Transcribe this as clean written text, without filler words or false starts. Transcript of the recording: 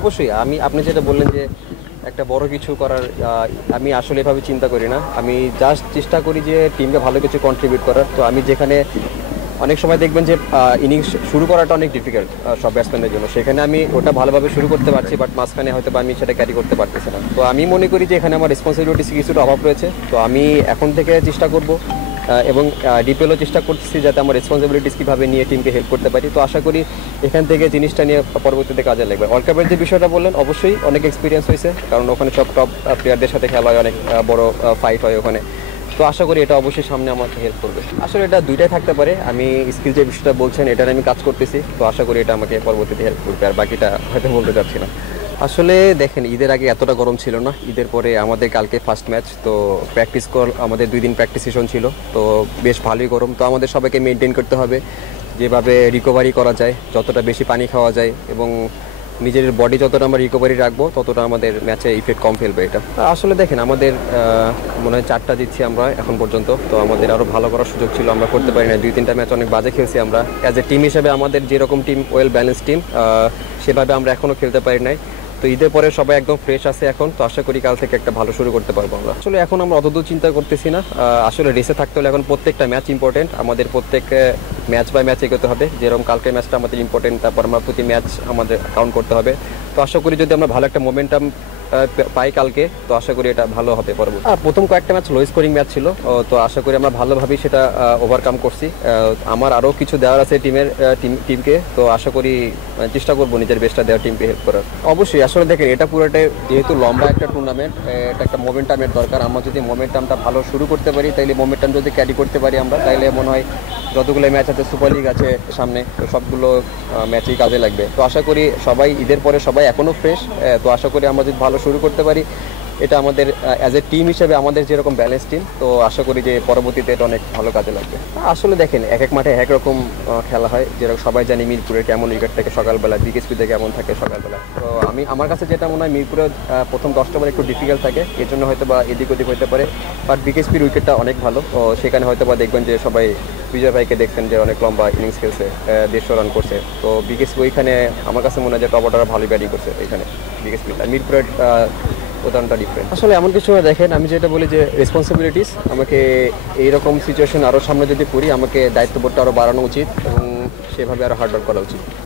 অবশ্যই আপনি যেটা বললেন যে একটা বড় কিছু করার, আমি আসলে এভাবে চিন্তা করি না। আমি জাস্ট চেষ্টা করি যে টিমকে ভালো কিছু কন্ট্রিবিউট করার। তো আমি যেখানে অনেক সময় দেখবেন যে ইনিংস শুরু করাটা অনেক ডিফিকাল্ট সব ব্যাটসম্যানের জন্য, সেখানে আমি ওটা ভালোভাবে শুরু করতে পারছি, বাট মাঝখানে হয়তো বা আমি সেটা ক্যারি করতে পারতেছি না। তো আমি মনে করি যে এখানে আমার রেসপন্সিবিলিটিস কিছুটা অভাব রয়েছে। তো আমি এখন থেকে চেষ্টা করব এবং ডিপিএলও চেষ্টা করতেছি যাতে আমার রেসপন্সিবিলিটিস কীভাবে নিয়ে টিমকে হেল্প করতে পারি। তো আশা করি এখান থেকে জিনিসটা নিয়ে পরবর্তীতে কাজে লাগবে। ওয়ার্ল্ড কাপের যে বিষয়টা বললেন, অবশ্যই অনেক এক্সপিরিয়েন্স হয়েছে, কারণ ওখানে সব টপ প্লেয়ারদের সাথে খেলা হয়, অনেক বড় ফাইট হয় ওখানে। তো আশা করি এটা অবশ্যই সামনে আমাকে হেল্প করবে। আসলে এটা দুইটাই থাকতে পারে। আমি স্কিল যে বিষয়টা বলছেন এটার আমি কাজ করতেছি, তো আশা করি এটা আমাকে পরবর্তীতে হেল্প করবে, আর বাকিটা হয়তো বলতে চাচ্ছি না। আসলে দেখেন, ঈদের আগে এতটা গরম ছিল না। ঈদের পরে আমাদের কালকে ফার্স্ট ম্যাচ, তো প্র্যাকটিস আমাদের 2 দিন প্র্যাকটিস সেশন ছিল, তো বেশ ভালোই গরম। তো আমাদের সবাইকে মেনটেন করতে হবে যেভাবে রিকভারি করা যায়, যতটা বেশি পানি খাওয়া যায় এবং নিজের বডি যতটা আমরা রিকভারি রাখবো ততটা আমাদের ম্যাচে ইফেক্ট কম ফেলবে এটা। আসলে দেখেন, আমাদের মনে হয় 4টা জিতছি আমরা এখন পর্যন্ত। তো আমাদের আরও ভালো করার সুযোগ ছিল, আমরা করতে পারি না। 2-3টা ম্যাচ অনেক বাজে খেলছি আমরা। অ্যাজ এ টিম হিসেবে আমাদের যেরকম টিম ওয়েল ব্যালেন্স টিম, সেভাবে আমরা এখনও খেলতে পারি নাই। তো ঈদের পরে সবাই একদম ফ্রেশ আছে এখন, তো আশা করি কাল থেকে একটা ভালো শুরু করতে পারবো আমরা। আসলে এখন আমরা অতদূর চিন্তা করতেছি না। আসলে রেসে থাকতে হলে এখন প্রত্যেকটা ম্যাচ ইম্পর্টেন্ট, আমাদের প্রত্যেক ম্যাচ বাই ম্যাচ এগোতে হবে। যেরকম কালকের ম্যাচটা আমাদের ইম্পর্টেন্ট, তারপর আমরা প্রতি ম্যাচ আমাদের কাউন্ট করতে হবে। তো আশা করি যদি আমরা ভালো একটা মোমেন্টাম পাই কালকে, তো আশা করি এটা ভালো হবে পরবর্তী। প্রথম কয়েকটা ম্যাচ লো স্কোরিং ম্যাচ ছিল, তো আশা করি আমরা ভালোভাবেই সেটা ওভারকাম করছি। আমার আরও কিছু দেওয়ার আছে টিমকে, তো আশা করি চেষ্টা করবো নিজের বেস্টটা দেওয়ার, টিমকে হেল্প করার। অবশ্যই আসলে দেখেন, এটা পুরোটাই যেহেতু লম্বা একটা টুর্নামেন্ট, এটা একটা মোমেন্টামের দরকার। আমরা যদি মোমেন্টামটা ভালো শুরু করতে পারি, তাইলে মোমেন্টাম যদি ক্যারি করতে পারি আমরা, তাইলে মনে হয় যতগুলো ম্যাচ আছে, সুপার লিগ আছে সামনে, তো সবগুলো ম্যাচই কাজে লাগবে। তো আশা করি সবাই ঈদের পরে সবাই এখনও ফ্রেশ, তো আশা করি আমরা যদি ভালো শুরু করতে পারি, এটা আমাদের অ্যাজ এ টিম হিসেবে আমাদের যেরকম ব্যালেন্স টিম, তো আশা করি যে পরবর্তীতে এটা অনেক ভালো কাজে লাগবে। আসলে দেখেন, এক এক মাঠে এক রকম খেলা হয়। যেরকম সবাই জানি মিরপুরে কেমন উইকেট থাকে সকালবেলা, বিকেএসপিতে কেমন থাকে সকালবেলা। তো আমার কাছে যেটা মনে হয়, মিরপুরে প্রথম 10 ওভার একটু ডিফিকাল্ট থাকে, এর জন্য হয়তো বা এদিক ওদিক হতে পারে। বাট বিকেএসপির উইকেটটা অনেক ভালো, তো সেখানে হয়তো বা দেখবেন যে সবাই বিজয় ভাইকে দেখছেন যে অনেক লম্বা ইনিংস খেলছে, 150 রান করছে। তো বিকেএসপি ওইখানে আমার কাছে মনে হয় যে টপ অর্ডার ভালোই ব্যাটিং করছে এখানে বিকেএসপি। মিরপুরের উদাহরণটা ডিফারেন্ট। আসলে এমন কিছু দেখেন, আমি যেটা বলি যে রেসপন্সিবিলিটিস, আমাকে এইরকম সিচুয়েশন আরও সামনে যদি করি, আমাকে দায়িত্ববোধটা আরও বাড়ানো উচিত এবং সেভাবে আরও হার্ডওয়ার্ক করা উচিত।